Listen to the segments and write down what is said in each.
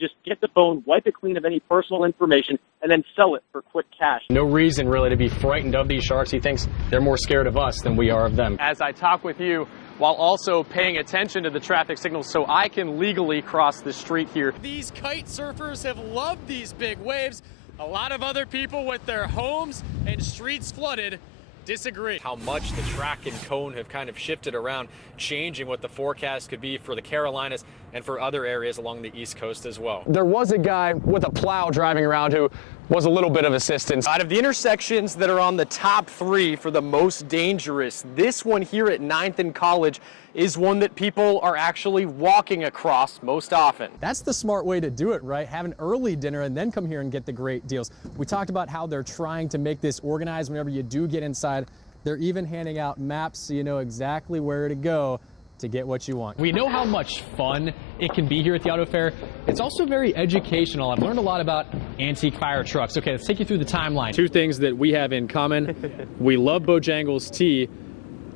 just get the phone, wipe it clean of any personal information, and then sell it for quick cash. No reason really to be frightened of these sharks. He thinks they're more scared of us than we are of them. As I talk with you, while also paying attention to the traffic signals so I can legally cross the street here. These kite surfers have loved these big waves. A lot of other people with their homes and streets flooded disagree. How much the track and cone have kind of shifted around, changing what the forecast could be for the Carolinas and for other areas along the East Coast as well. There was a guy with a plow driving around who was a little bit of assistance. Out of the intersections that are on the top 3 for the most dangerous, this one here at 9th and College is one that people are actually walking across most often. That's the smart way to do it, right? Have an early dinner and then come here and get the great deals. We talked about how they're trying to make this organized whenever you do get inside. They're even handing out maps so you know exactly where to go to get what you want. We know how much fun it can be here at the Auto Fair. It's also very educational. I've learned a lot about antique fire trucks. Okay, let's take you through the timeline. 2 things that we have in common. We love Bojangles tea,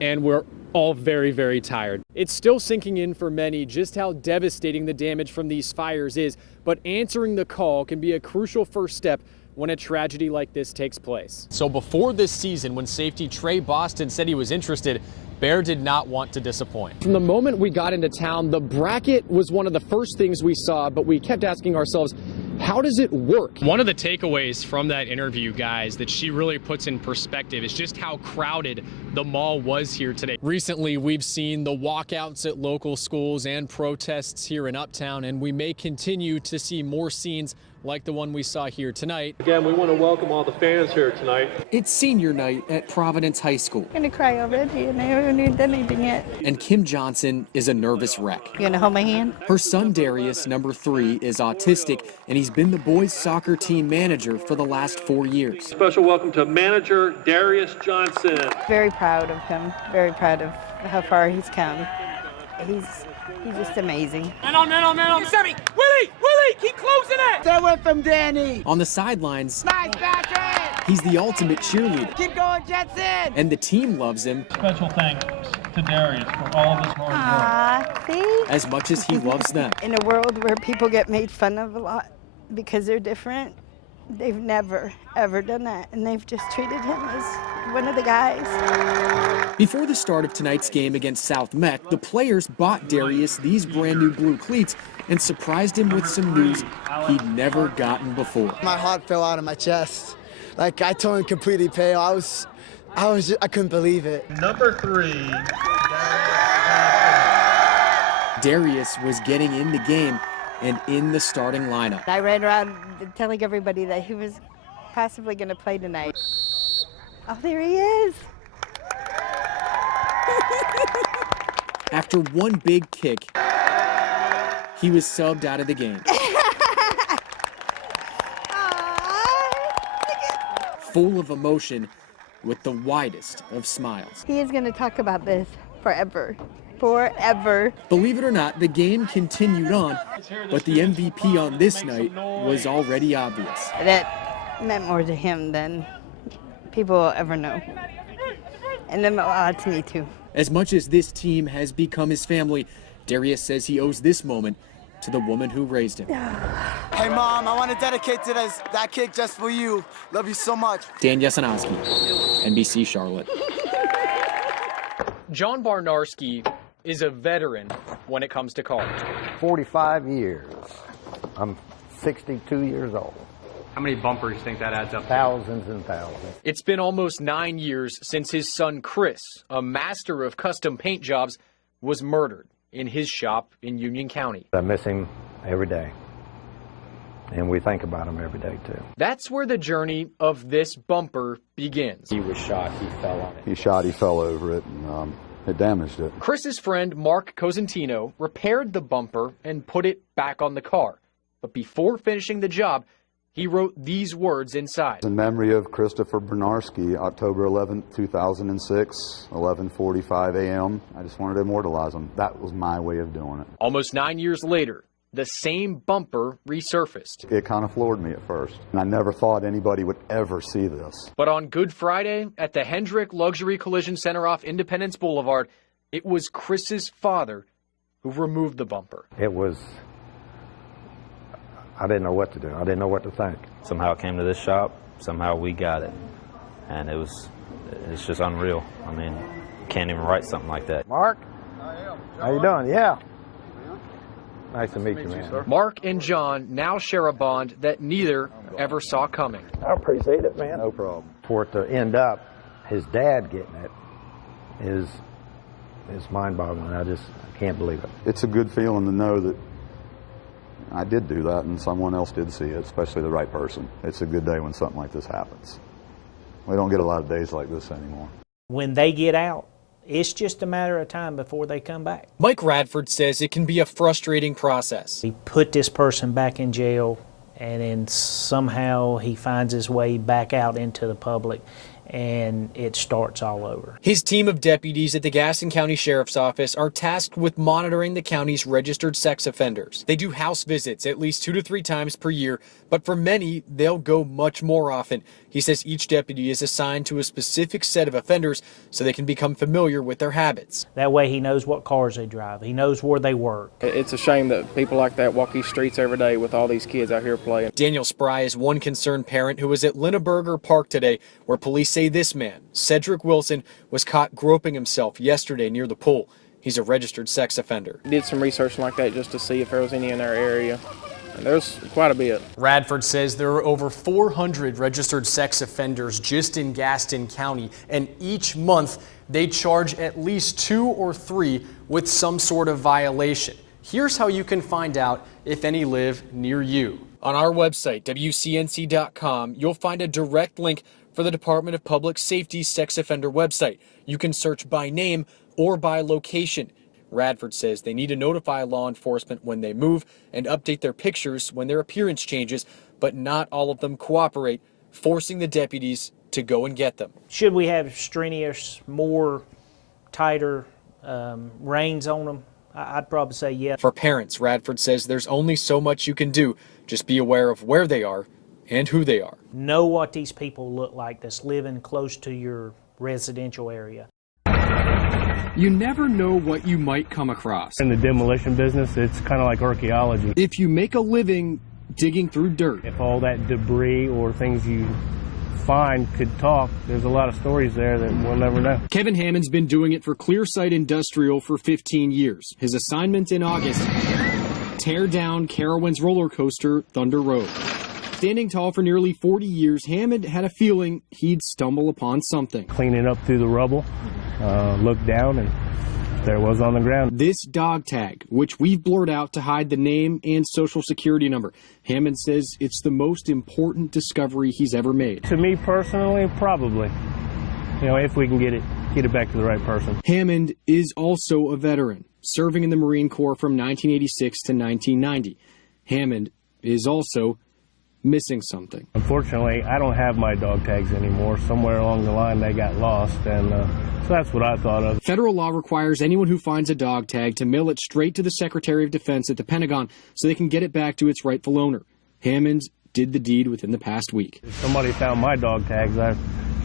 and we're all very, very tired. It's still sinking in for many just how devastating the damage from these fires is, but answering the call can be a crucial first step when a tragedy like this takes place. So before this season, when safety Trey Boston said he was interested, Bear did not want to disappoint. From the moment we got into town, the bracket was one of the first things we saw, but we kept asking ourselves, how does it work? One of the takeaways from that interview, guys, that she really puts in perspective is just how crowded the mall was here today. Recently, we've seen the walkouts at local schools and protests here in Uptown, and we may continue to see more scenes like the one we saw here tonight. Again, we want to welcome all the fans here tonight. It's senior night at Providence High School. I'm gonna cry already, and I haven't even done anything yet. And Kim Johnson is a nervous wreck. You gonna hold my hand? Her son Darius, number 3, is autistic, and he's been the boys' soccer team manager for the last 4 years. Special welcome to manager Darius Johnson. Very proud of him. Very proud of how far he's come. He's just amazing. Man on, Sammy! Willie, keep closing it! Stay away from Danny! On the sidelines, Nice, Patrick! he's the ultimate cheerleader. Keep going, Jetson! And the team loves him. Special thanks to Darius for all of his hard Aw, see? As much as he loves them. In a world where people get made fun of a lot because they're different, they've never, ever done that. And they've just treated him as one of the guys. Before the start of tonight's game against South Met, the players bought Darius these brand new blue cleats and surprised him with some news he'd never gotten before. My heart fell out of my chest. Like, I turned completely pale. I couldn't believe it. Number 3. Darius was getting in the game and in the starting lineup. I ran around telling everybody that he was possibly going to play tonight. Oh, there he is. After one big kick, he was subbed out of the game. Full of emotion with the widest of smiles. He is going to talk about this forever. Forever. Believe it or not, the game continued on, but the MVP on this night was already obvious. That meant more to him than people will ever know. And then a lot to me, too. As much as this team has become his family, Darius says he owes this moment to the woman who raised him. Hey, Mom, I want to dedicate to that kick just for you. Love you so much. Dan Yesenosky, NBC Charlotte. John Barnarski is a veteran when it comes to cars. 45 years. I'm 62 years old. How many bumpers do you think that adds up to? Thousands and thousands. It's been almost 9 years since his son Chris, a master of custom paint jobs, was murdered in his shop in Union County. I miss him every day, and we think about him every day too. That's where the journey of this bumper begins. He was shot, he fell on it. He fell over it, and it damaged it. Chris's friend Mark Cosentino repaired the bumper and put it back on the car. But before finishing the job, he wrote these words inside. In memory of Christopher Bernarski, October 11th, 2006, 11:45 a.m. I just wanted to immortalize him. That was my way of doing it. Almost 9 years later, the same bumper resurfaced. It kind of floored me at first, and I never thought anybody would ever see this. But on Good Friday, at the Hendrick Luxury Collision Center off Independence Boulevard, it was Chris's father who removed the bumper. It was I didn't know what to do. I didn't know what to think. Somehow it came to this shop. Somehow we got it. And it's just unreal. I mean, can't even write something like that. Mark? How you doing? Yeah. Nice to meet you, man. Mark and John now share a bond that neither ever saw coming. I appreciate it, man. No problem. For it to end up, his dad getting it is mind-boggling. I can't believe it. It's a good feeling to know that I did do that and someone else did see it, especially the right person. It's a good day when something like this happens. We don't get a lot of days like this anymore. When they get out, it's just a matter of time before they come back. Mike Radford says it can be a frustrating process. He put this person back in jail, and then somehow he finds his way back out into the public, and it starts all over. His team of deputies at the Gaston County Sheriff's Office are tasked with monitoring the county's registered sex offenders. They do house visits at least 2 to 3 times per year, but for many, they'll go much more often. He says each deputy is assigned to a specific set of offenders so they can become familiar with their habits. That way he knows what cars they drive. He knows where they work. It's a shame that people like that walk these streets every day with all these kids out here playing. Daniel Spry is one concerned parent who was at Linneberger Park today, where police say this man, Cedric Wilson, was caught groping himself yesterday near the pool. He's a registered sex offender. Did some research like that just to see if there was any in our area. There's quite a bit. Radford says there are over 400 registered sex offenders just in Gaston County, and each month they charge at least 2 or 3 with some sort of violation. Here's how you can find out if any live near you. On our website, WCNC.com, you'll find a direct link for the Department of Public Safety's sex offender website. You can search by name or by location. Radford says they need to notify law enforcement when they move and update their pictures when their appearance changes, but not all of them cooperate, forcing the deputies to go and get them. Should we have strenuous, more tighter reins on them? I'd probably say yes. For parents, Radford says there's only so much you can do. Just be aware of where they are and who they are. Know what these people look like that's living close to your residential area. You never know what you might come across. In the demolition business, it's kind of like archaeology. If you make a living digging through dirt. If all that debris or things you find could talk, there's a lot of stories there that we'll never know. Kevin Hammond's been doing it for Clearsight Industrial for 15 years. His assignment in August, tear down Carowinds roller coaster Thunder Road. Standing tall for nearly 40 years, Hammond had a feeling he'd stumble upon something. Cleaning up through the rubble, looked down, and there it was on the ground. This dog tag, which we've blurred out to hide the name and social security number. Hammond says it's the most important discovery he's ever made. To me personally, probably. You know, if we can get it back to the right person. Hammond is also a veteran, serving in the Marine Corps from 1986 to 1990. Hammond is also missing something. Unfortunately, I don't have my dog tags anymore. Somewhere along the line they got lost, and so that's what I thought of. Federal law requires anyone who finds a dog tag to mail it straight to the Secretary of Defense at the Pentagon so they can get it back to its rightful owner. Hammond did the deed within the past week. If somebody found my dog tags, I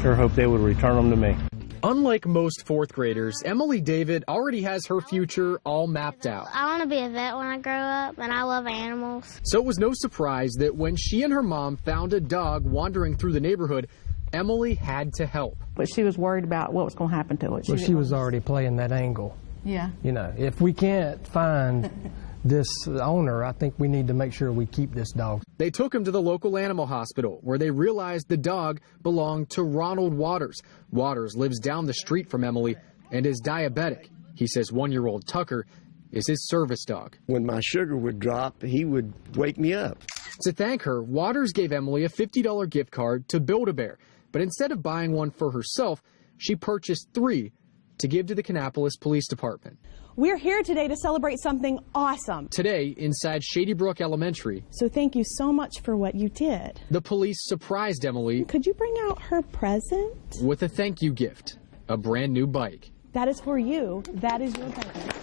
sure hope they would return them to me. Unlike most 4th graders, Emily David already has her future all mapped out. I want to be a vet when I grow up, and I love animals. So it was no surprise that when she and her mom found a dog wandering through the neighborhood, Emily had to help. But she was worried about what was going to happen to it. Well, she was already playing that angle. Yeah. You know, if we can't find this owner, I think we need to make sure we keep this dog. They took him to the local animal hospital where they realized the dog belonged to Ronald Waters. Waters lives down the street from Emily and is diabetic. He says 1-year-old Tucker is his service dog. When my sugar would drop, he would wake me up. To thank her, Waters gave Emily a $50 gift card to Build-A-Bear. But instead of buying one for herself, she purchased 3 to give to the Kannapolis Police Department. We're here today to celebrate something awesome. Today, inside Shady Brook Elementary. So thank you so much for what you did. The police surprised Emily. Could you bring out her present? With a thank you gift, a brand new bike. That is for you. That is your present.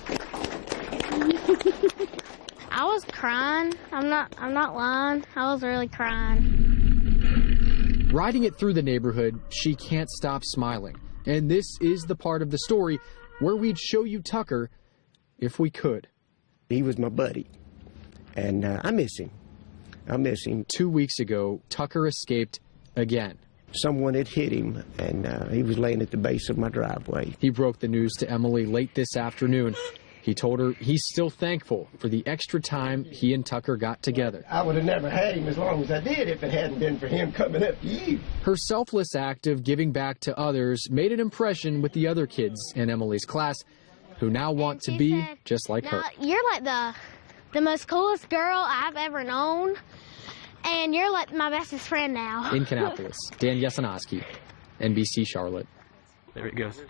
I was crying. I'm not lying. I was really crying. Riding it through the neighborhood, she can't stop smiling. And this is the part of the story where we'd show you Tucker if we could. He was my buddy, and I miss him. I miss him. 2 weeks ago, Tucker escaped again. Someone had hit him, and he was laying at the base of my driveway. He broke the news to Emily late this afternoon. He told her he's still thankful for the extra time he and Tucker got together. I would have never had him as long as I did if it hadn't been for him coming up to you. Her selfless act of giving back to others made an impression with the other kids in Emily's class, who now want to be just like her. You're like the most coolest girl I've ever known, and you're like my bestest friend now. In Kannapolis, Dan Yesenosky, NBC Charlotte. There it goes.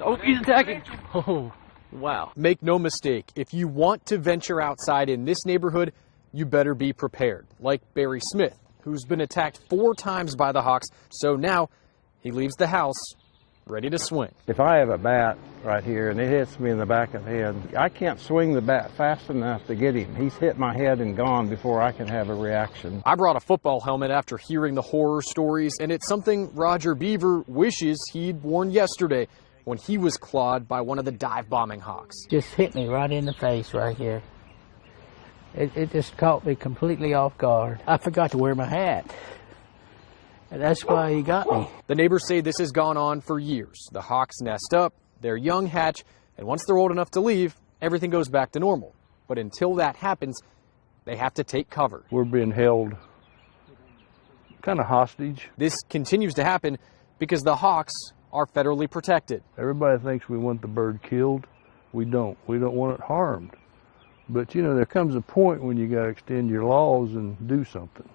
Oh, he's attacking. Oh, wow. Make no mistake, if you want to venture outside in this neighborhood, you better be prepared. Like Barry Smith, who's been attacked 4 times by the Hawks, so now he leaves the house ready to swing. If I have a bat right here and it hits me in the back of the head, I can't swing the bat fast enough to get him. He's hit my head and gone before I can have a reaction. I brought a football helmet after hearing the horror stories, and it's something Roger Beaver wishes he'd worn yesterday when he was clawed by one of the dive-bombing Hawks. Just hit me right in the face right here. It just caught me completely off guard. I forgot to wear my hat. And that's why he got me. The neighbors say this has gone on for years. The Hawks nest up, their young hatch, and once they're old enough to leave, everything goes back to normal. But until that happens, they have to take cover. We're being held kind of hostage. This continues to happen because the Hawks are federally protected. Everybody thinks we want the bird killed. We don't. We don't want it harmed. But, you know, there comes a point when you got to extend your laws and do something.